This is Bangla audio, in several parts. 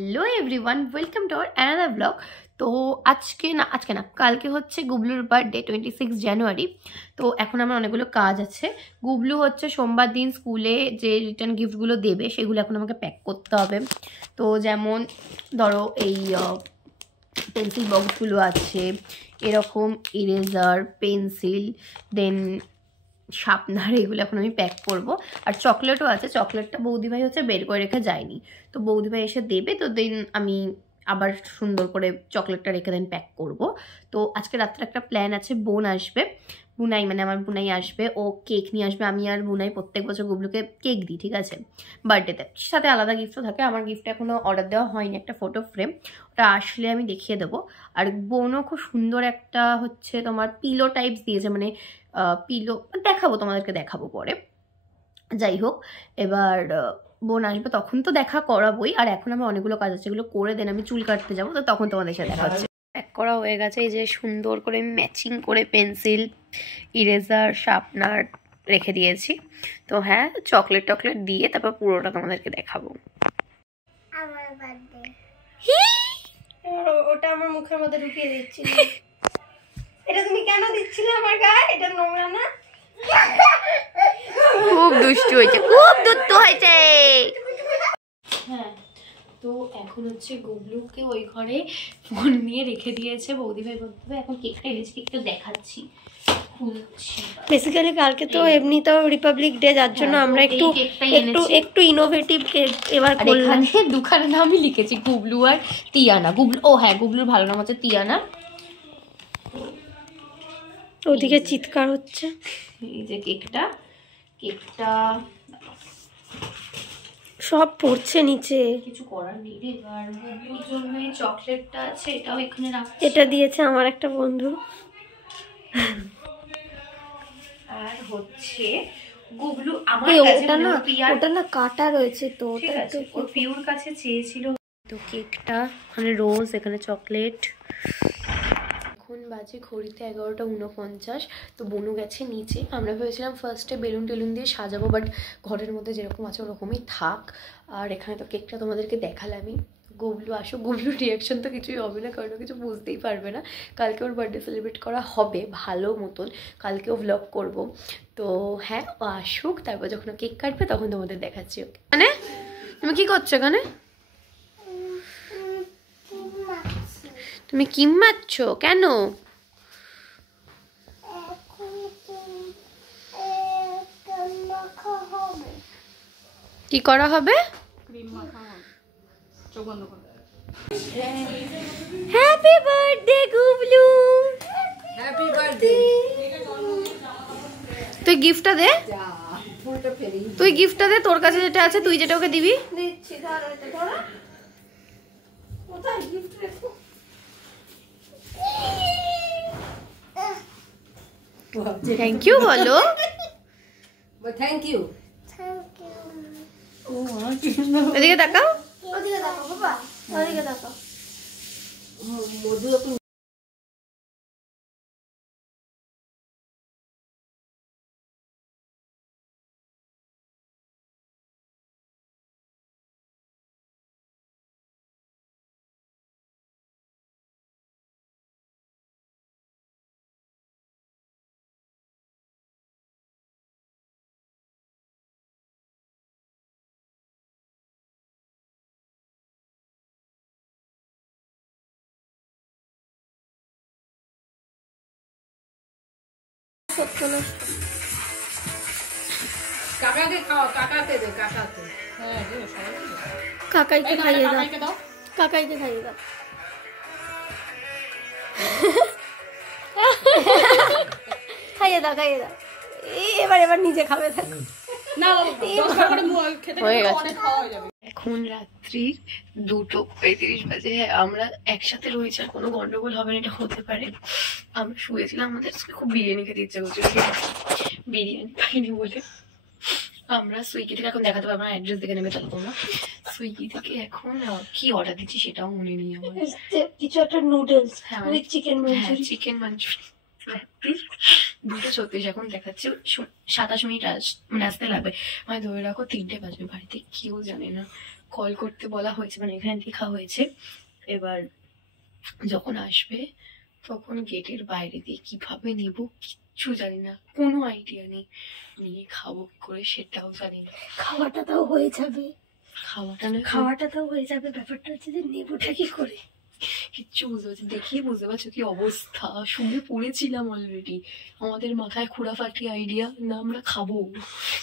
Hello everyone, welcome to our another blog. তো আজকে না কালকে হচ্ছে গুবলুর বার্থডে 26 জানুয়ারি। তো এখন আমার অনেকগুলো কাজ আছে। গুবলু হচ্ছে সোমবার দিন স্কুলে যে রিটার্ন গিফটগুলো দেবে সেগুলো এখন আমাকে প্যাক করতে হবে। তো যেমন ধরো এই পেন্সিল বক্সগুলো আছে, এরকম ইরেজার, পেন্সিল, দেন শার্পনার, এগুলো এখন আমি প্যাক করব। আর চকলেটও আছে, চকলেটটা বৌদিভাই হচ্ছে বের করে রেখে যায়নি, তো বৌদিভাই এসে দেবে, তো দেন আমি আবার সুন্দর করে চকলেটটা রেখে দেন প্যাক করব। তো আজকে রাত্রে একটা প্ল্যান আছে, বোন আসবে, বুনাই মানে আমার বুনাই আসবে, ও কেক নিয়ে আসবে। আমি আর বুনাই প্রত্যেক বছর গুবলুকে কেক দিই, ঠিক আছে, বার্থডেতে, সাথে আলাদা গিফটও থাকে। আমার গিফট এখনও অর্ডার দেওয়া হয়নি, একটা ফটো ফ্রেম, ওটা আসলে আমি দেখিয়ে দেবো। আর বোনও খুব সুন্দর একটা হচ্ছে তোমার পিলো টাইপস দিয়েছে, মানে পিলো দেখাবো, তোমাদেরকে দেখাবো পরে। যাই হোক, এবার বোন আসবে তখন তো দেখা করাবোই। আর এখন আমার অনেকগুলো কাজ আছে, এগুলো করে দেন আমি চুল কাটতে যাবো, তো তখন তোমাদের সাথে দেখা হচ্ছে। প্যাক করা হয়ে গেছে, এই যে সুন্দর করে ম্যাচিং করে পেন্সিল, ইরেজার, শার্পনার রেখে দিয়েছি। তো হ্যাঁ, চকলেট টকলেট দিয়ে তারপর পুরোটা তোমাদেরকে দেখাবো। আমার বার্থডে ওটা আমার মুখের মধ্যে ঢুকিয়ে দিচ্ছি। এটা তুমি কেন দিচ্ছিলে আমার গায়ে? এটা নোংরা না? খুব দুষ্টু হয়েছে, খুব দুষ্টু হয়েছে। হ্যাঁ, তো এখন হচ্ছে গুবলুকে ওই ঘরে ফোন নিয়ে রেখে দিয়েছে বৌদিভাই বলতে। এখন কেকটা এনেছি, কেকটা দেখাচ্ছি। বেসিক্যালি কালকে তো এমনিতেও রিপাবলিক ডে, যার জন্য আমরা একটু একটু একটু ইনোভেটিভ কেক এবার করলাম। দুখানে নামই লিখেছি, গুবলু আর তিয়ানা। গুবলু, ও হ্যাঁ, গুবলুর ভালো নাম হচ্ছে তিয়ানা। ওদিকে চিৎকার হচ্ছে। এই যে কেকটা সব পড়ছে নিচে, কিছু করার নেই রে। এবার গুবলুর জন্য এই চকলেটটা আছে, এটাও এখানে রাখছি। এটা দিয়েছে আমার একটা বন্ধু। আর হচ্ছে গুবলু আমার কাছে, ওটা না কাটা রয়েছে, তো ঠিক আছে, ওর পিউর কাছে চেয়েছিল। তো কেকটা, এখানে রোজ, এখানে চকলেট। এখন বাজে ঘড়িতে 11:49। তো বনু গেছে নিচে। আমরা ভেবেছিলাম ফার্স্টে বেলুন টেলুন দিয়ে সাজাবো, বাট ঘরের মধ্যে যেরকম আছে ওরকমই থাক। আর এখানে তো কেকটা তোমাদেরকে দেখালামই। গুবলু আসো, গুবলুর রিয়াকশন তো কিছুই হবে না, কারণ কিছু বুঝতেই পারবে না। কালকে ওর বার্থডে সেলিব্রেট করা হবে ভালো মতন, কালকেও ভ্লগ করব। তো হ্যাঁ, ও আসুক, তারপর যখন ও কেক কাটবে তখন তোমাদের দেখাচ্ছি। ওকে, মানে তুমি কি করছো এখানে? তুমি কিম মারছ কেন? কি করা হবে? Happy birthday Gublu, happy birthday. তুই গিফটটা দে, তুই গিফটটা দে, তোর কাছে যেটা আছে তুই যেটা ওকে দিবি। থ্যাংক ইউ বলো। Thank you. এদিকে তাকাও। বাবা, ওদিকে তাকাও। মধু কাকাকে খাও, কাকাকে দে, কাকাকে। হ্যাঁ, কাকাইকে খাইয়ে দাও, কাকাইকে খাইয়ে দাও। খাইয়ে দাও, খাইয়ে দাও। এবার নিজে খাবে। এখন রাত্রি 2:35 বাজে। আমরা একসাথে রয়েছি, আর কোনো গন্ডগোল হবে না, এটা হতে পারে। আমরা শুয়েছিলাম, আমাদের খুব বিরিয়ানি খেতে ইচ্ছা করছিল, বিরিয়ানি পাইনি বলে আমরা সুইগি থেকে, এখন দেখাতে পারবো না, অ্যাড্রেস দেখে নেবে তাহলে তোমরা। সুইগি থেকে এখন কি অর্ডার দিচ্ছি সেটাও মনে নেই আমার। কিছু একটা নুডলস উইথ চিকেন মাঞ্চুরি, চিকেন মাঞ্চুরি। 2:36 এখন দেখাচ্ছে, 27 মিনিট মানে আসতে লাগবে। মানে ধরে রাখো 3টে বাজবে, বাড়িতে কেউ জানে না। কল করতে বলা হয়েছে, মানে এখানে লেখা হয়েছে। এবার যখন আসবে তখন গেটের বাইরে দিয়ে কিভাবে নেব কিচ্ছু জানি না, কোনো আইডিয়া নেই। নিয়ে খাবো কি করে সেটাও জানি না। খাওয়াটা তাও হয়ে যাবে, খাওয়াটা তাও হয়ে যাবে, ব্যাপারটা হচ্ছে যে নেবোটা কি করে কিচ্ছু বুঝতে পারছি, দেখিয়ে বুঝতে পারছো কি অবস্থা। শুনে পড়েছিলাম অলরেডি, আমাদের মাথায় খোঁড়াফাটি আইডিয়া না, আমরা খাবো,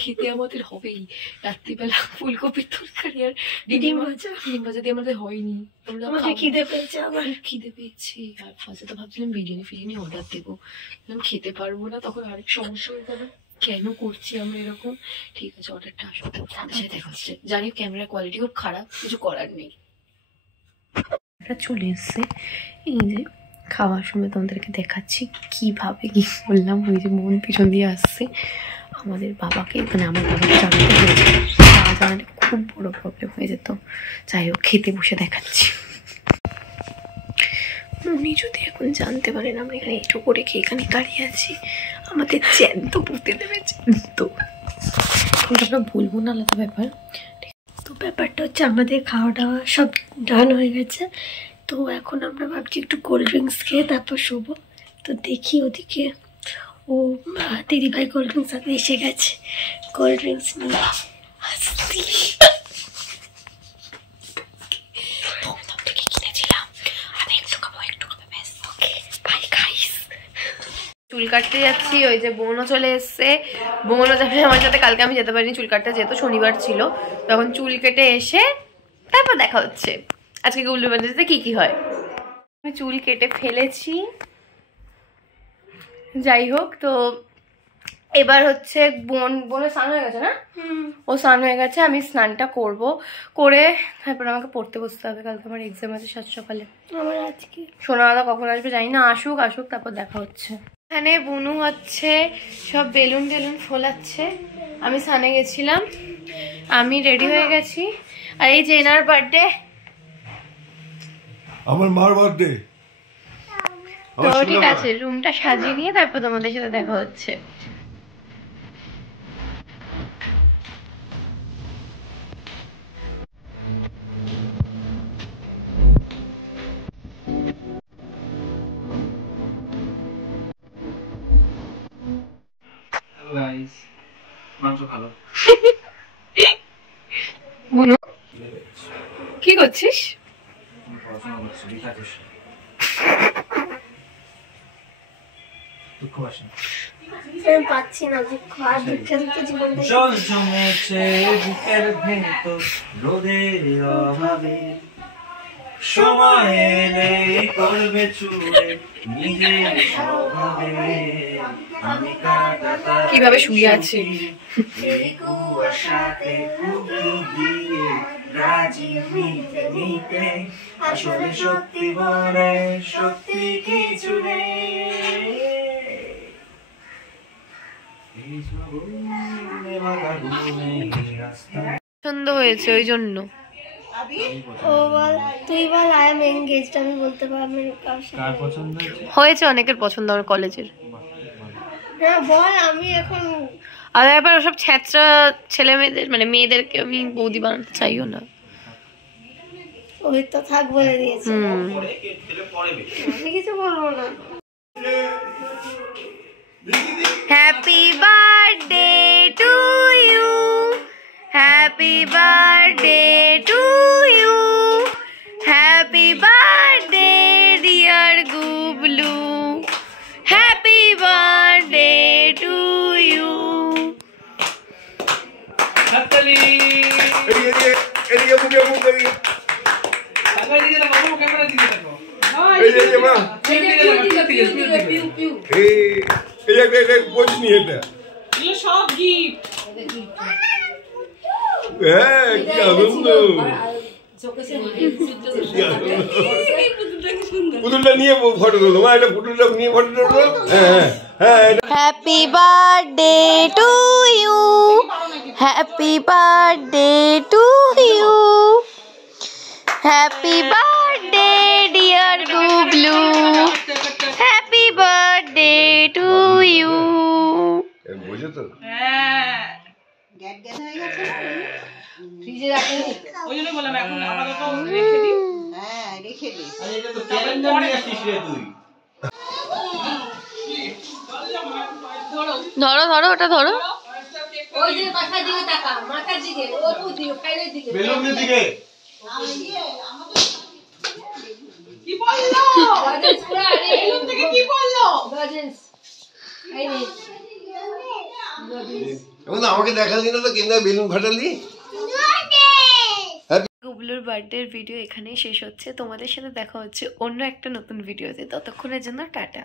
খেতে আমাদের হবেই। রাত্রিবেলা ফুলকপির তরকারি আর ডিম ভাজা দিয়ে আমাদের হয়নি, আমরা খিদে পেয়েছে, আবার খিদে পেয়েছে। আর ফার্স্টে তো ভাবছিলাম বিরিয়ানি অর্ডার দেবো, খেতে পারবো না, তখন আরেক সমস্যা হয়ে যাবে। কেন করছি আমরা এরকম? ঠিক আছে, অর্ডারটা আসবে, তাদের সাথে দেখা হচ্ছে। জানি ক্যামেরা কোয়ালিটি খুব খারাপ, কিছু করার নেই। চলে এসছে, এই যে খাওয়ার সময় তোমাদেরকে দেখাচ্ছি কিভাবে কি করলাম। ওই যে মন পিছন দিয়ে আসছে, আমাদের বাবাকে, মানে আমার বাবাকে জানাতে হয়েছে, না জানালে খুব বড় প্রবলেম হয়ে যেত। যাই হোক, খেতে বসে দেখাচ্ছি। উনি যদি এখন জানতে পারেন আমরা এখানে একটু করে খেয়ে এখানে দাঁড়িয়ে আছি, আমাদের জ্যান্ত পুঁতে দেবে, জ্যান্ত। আমরা বলবো না, আলাদা ব্যাপার। তো ব্যাপারটা হচ্ছে আমাদের খাওয়া দাওয়া সব ডান হয়ে গেছে। তো এখন আমরা ভাবছি একটু কোল্ড ড্রিঙ্কস খেয়ে তারপর শোবো। তো দেখি ওদিকে ও দিদিভাই কোল্ড ড্রিঙ্কস সাথে এসে গেছে, কোল্ড ড্রিঙ্কস নিয়ে চুল কাটতে যাচ্ছি। ওই যে বোনও চলে এসছে, বোনও যাবে আমার সাথে। কালকে আমি যেতে পারিনি চুল কাটতে, যেহেতু শনিবার ছিল। তখন চুল কেটে এসে তারপর দেখা হচ্ছে আজকে গুবলু বাড়িতে কি কি হয়। আমি চুল কেটে ফেলেছি, যাই হোক। তো এবার হচ্ছে বোনের স্নান হয়ে গেছে না? ও স্নান হয়ে গেছে, আমি স্নানটা করব, করে তারপর আমাকে পড়তে বসতে হবে। কালকে আমার এক্সাম আছে 7 সকালে। আমার আজকে সোনা দাদা কখন আসবে জানি না, আসুক তারপর দেখা হচ্ছে। এখানে বুনু হচ্ছে সব বেলুন ফোলাচ্ছে। আমি স্নানে গেছিলাম, আমি রেডি হয়ে গেছি। আর এই যে এনার বার্থডে, আমার মার বার্থডে। তো ঠিক আছে, রুমটা সাজিয়ে নিয়ে তারপর তোমাদের সাথে দেখা হচ্ছে। কি করছিস? পাচ্ছি না, সময় এলে করবে চুলে নিজের স্বভাবে। আমি কিভাবে শুয়ে আছি সাথে দিয়ে রাজি নিতে নিতে, আসলে সত্যি বলে সত্যি কিছু নেই। পছন্দ হয়েছে ওই জন্য। ও বল, তুই বল আই এম এনগেজড। আমি বলতে পারবো কার পছন্দ হয়েছে? অনেকের পছন্দ আমার কলেজের। হ্যাঁ বল, আমি এখন আর এবার ওসব ছ্যাঁচড়া ছেলে মেয়েদের, মানে মেয়েদেরকে আমি বৌদি বানাতে চাইও না। ওই তো থাক বলে দিয়েছে, আমি কিছু বলবো না। Happy birthday to you, happy birthday to you, happy birthday dear Gublu, happy birthday to you. সব গিফট পুতুলটা নিয়ে ফটো তুলো, মা এটা পুতুলটা নিয়ে ফটো তুলো। Happy birthday to you, happy birthday to you, happy birthday dear Gublu, happy birthday to you. বুঝো তো? ফ্রিজে রাখে ওই জন্য বললাম এখন আপাতত রেখে দিই। হ্যাঁ রেখে দে। আরে এটা তো ক্যালেন্ডার নিয়ে আসছিস রে তুই। ধরো ধরো ওটা ধরো। ওই যে মাথার দিকে তাকা, মাথার দিকে, ওর দিকে, ফাইলের দিকে। বেলুনের দিকে। কি বললো? গজেন্স পুরা রে। বেলুন থেকে কি বললো? গজেন্স। এই নে। এখন আমাকে দেখালি না তো কেন বেলুন ফাটালি? গুবলুর বার্থডের ভিডিও এখানেই শেষ হচ্ছে। তোমাদের সাথে দেখা হচ্ছে অন্য একটা নতুন ভিডিওতে। ততক্ষণের জন্য টাটা।